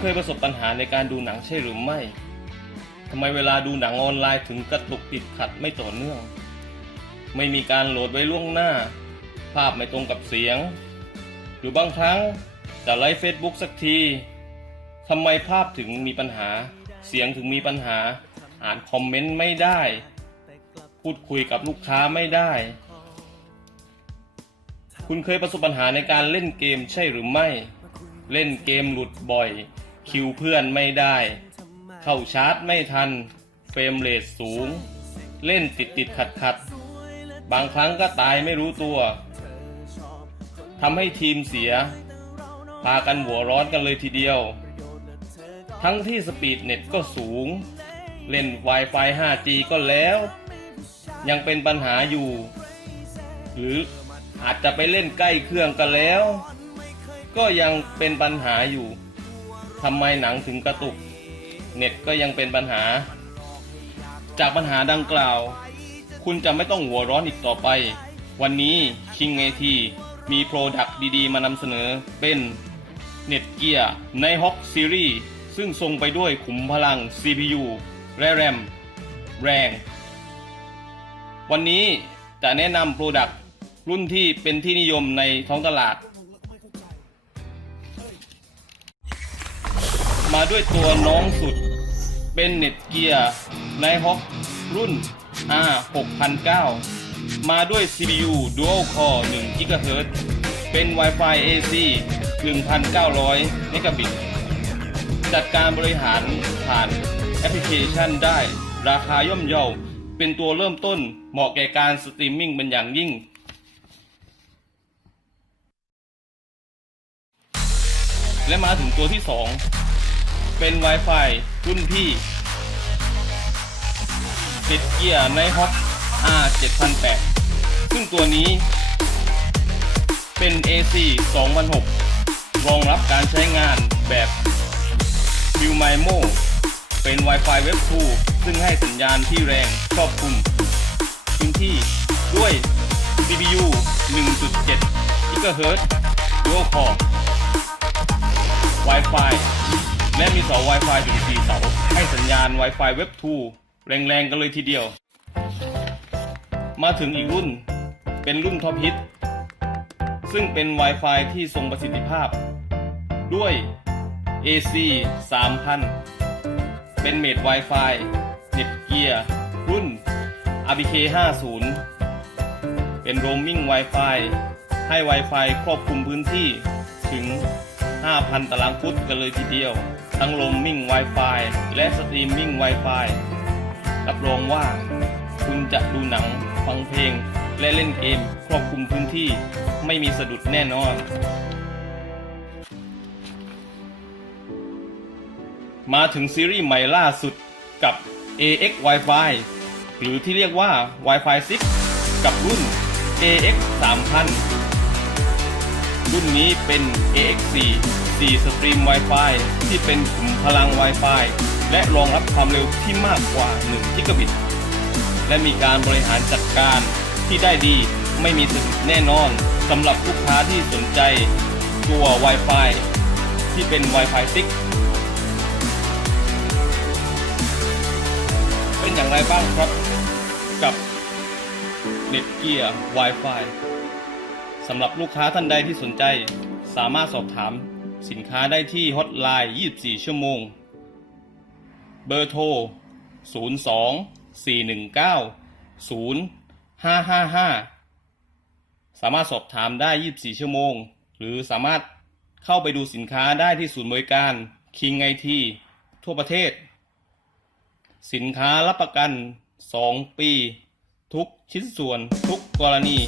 เคยประสบปัญหาในการดูหนังใช่หรือไม่ ทำไมเวลาดูหนังออนไลน์ถึงกระตุกติดขัดไม่ต่อเนื่อง ไม่มีการโหลดไว้ล่วงหน้า ภาพไม่ตรงกับเสียง หรือบางครั้งจะไลฟ์เฟซบุ๊กสักที ทำไมภาพถึงมีปัญหา เสียงถึงมีปัญหา อ่านคอมเมนต์ไม่ได้ พูดคุยกับลูกค้าไม่ได้ คุณเคยประสบปัญหาในการเล่นเกมใช่หรือไม่เล่นเกมหลุดบ่อย คิวเพื่อนไม่ได้ เข้าชาร์จไม่ทัน เฟรมเรทสูง เล่นติดติดขัดขัดบางครั้งก็ตายไม่รู้ตัวทำให้ทีมเสีย พากันหัวร้อนกันเลยทีเดียว ทั้งที่สปีดเน็ตก็สูง เล่น Wi-Fi 5G ก็แล้ว ยังเป็นปัญหาอยู่ หรืออาจจะไปเล่นใกล้เครื่องกันแล้ว ก็ยังเป็นปัญหาอยู่ ทำไมหนังถึงกระตุก เน็ตก็ยังเป็นปัญหา จากปัญหาดังกล่าว คุณจะไม่ต้องหัวร้อนอีกต่อไป วันนี้ King AT มีโปรดักต์ดีๆ มานำเสนอเป็นเน็ตเกียร์ใน Hawk Series ซึ่งทรงไปด้วยขุมพลัง CPU และ RAM แรง วันนี้จะแนะนำโปรดักต์รุ่นที่เป็นที่นิยมในท้องตลาด มาด้วยตัวน้องสุดเป็นเน็ตเกียร์ในฮอกรุ่น R 6009มาด้วย CPU Dual Core 1 GHz เป็น Wi-Fi AC 1,900 Mbit จัดการบริหารผ่านแอปพลิเคชันได้ ราคาย่อมเยาเป็นตัวเริ่มต้นเหมาะแก่การสตรีมมิ่งเป็นอย่างยิ่ง และมาถึงตัวที่ 2 เป็น Wi-Fi รุ่นพี่ติดเกียร์ในฮอก R 7008ซึ่งตัวนี้เป็น AC 2006 รองรับการใช้งานแบบ v i w m i m o เป็น Wi-Fi Web 2 ซึ่งให้สัญญาณที่แรงครอบคลุมพื้นที่ด้วย CPU 1.7 GHz Dual Core Wi-Fi และมีเสา Wi-Fi ถึง4เสา ให้สัญญาณ Wi-Fi Web 2 แรงๆ กันเลยทีเดียว มาถึงอีกรุ่น เป็นรุ่นท็อปฮิต ซึ่งเป็น Wi-Fi ที่ทรงประสิทธิภาพ ด้วย AC 3000 เป็นเมด Wi-Fi เน็ตเกียร์ รุ่น RBK 50 เป็น roaming Wi-Fi ให้ Wi-Fi ครอบคลุมพื้นที่ถึง 5,000 ตารางฟุตกันเลยทีเดียว ทั้ง roaming Wi-Fi และ streaming Wi-Fi รับรองว่า คุณจะดูหนัง ฟังเพลง และเล่นเกม ครอบคลุมพื้นที่ไม่มีสะดุดแน่นอน มาถึงซีรีส์ใหม่ล่าสุดกับ AX Wi-Fi หรือที่เรียกว่า Wi-Fi 6 กับรุ่น AX 3000 รุ่นนี้เป็น AX4 4สตรีม Wi-Fi ที่เป็นกลุ่มพลัง Wi-Fi และรองรับความเร็วที่มากกว่า1กิกะบิต และมีการบริหารจัดการที่ได้ดีไม่มีสะดุดแน่นอนสำหรับลูกค้าที่สนใจตัว Wi-Fi ที่เป็น Wi-Fi 6 เป็นอย่างไรบ้างครับกับ Netgear Wi-Fi สำหรับลูกค้าท่านใดที่สนใจ สามารถสอบถามสินค้าได้ที่ฮอตไลน์ 24 ชั่วโมง เบอร์โทร 02 419 0555 สามารถสอบถามได้ 24 ชั่วโมง หรือสามารถเข้าไปดูสินค้าได้ที่ศูนย์บริการ King IT ทั่วประเทศ สินค้ารับประกัน 2 ปี ทุกชิ้นส่วนทุกกรณี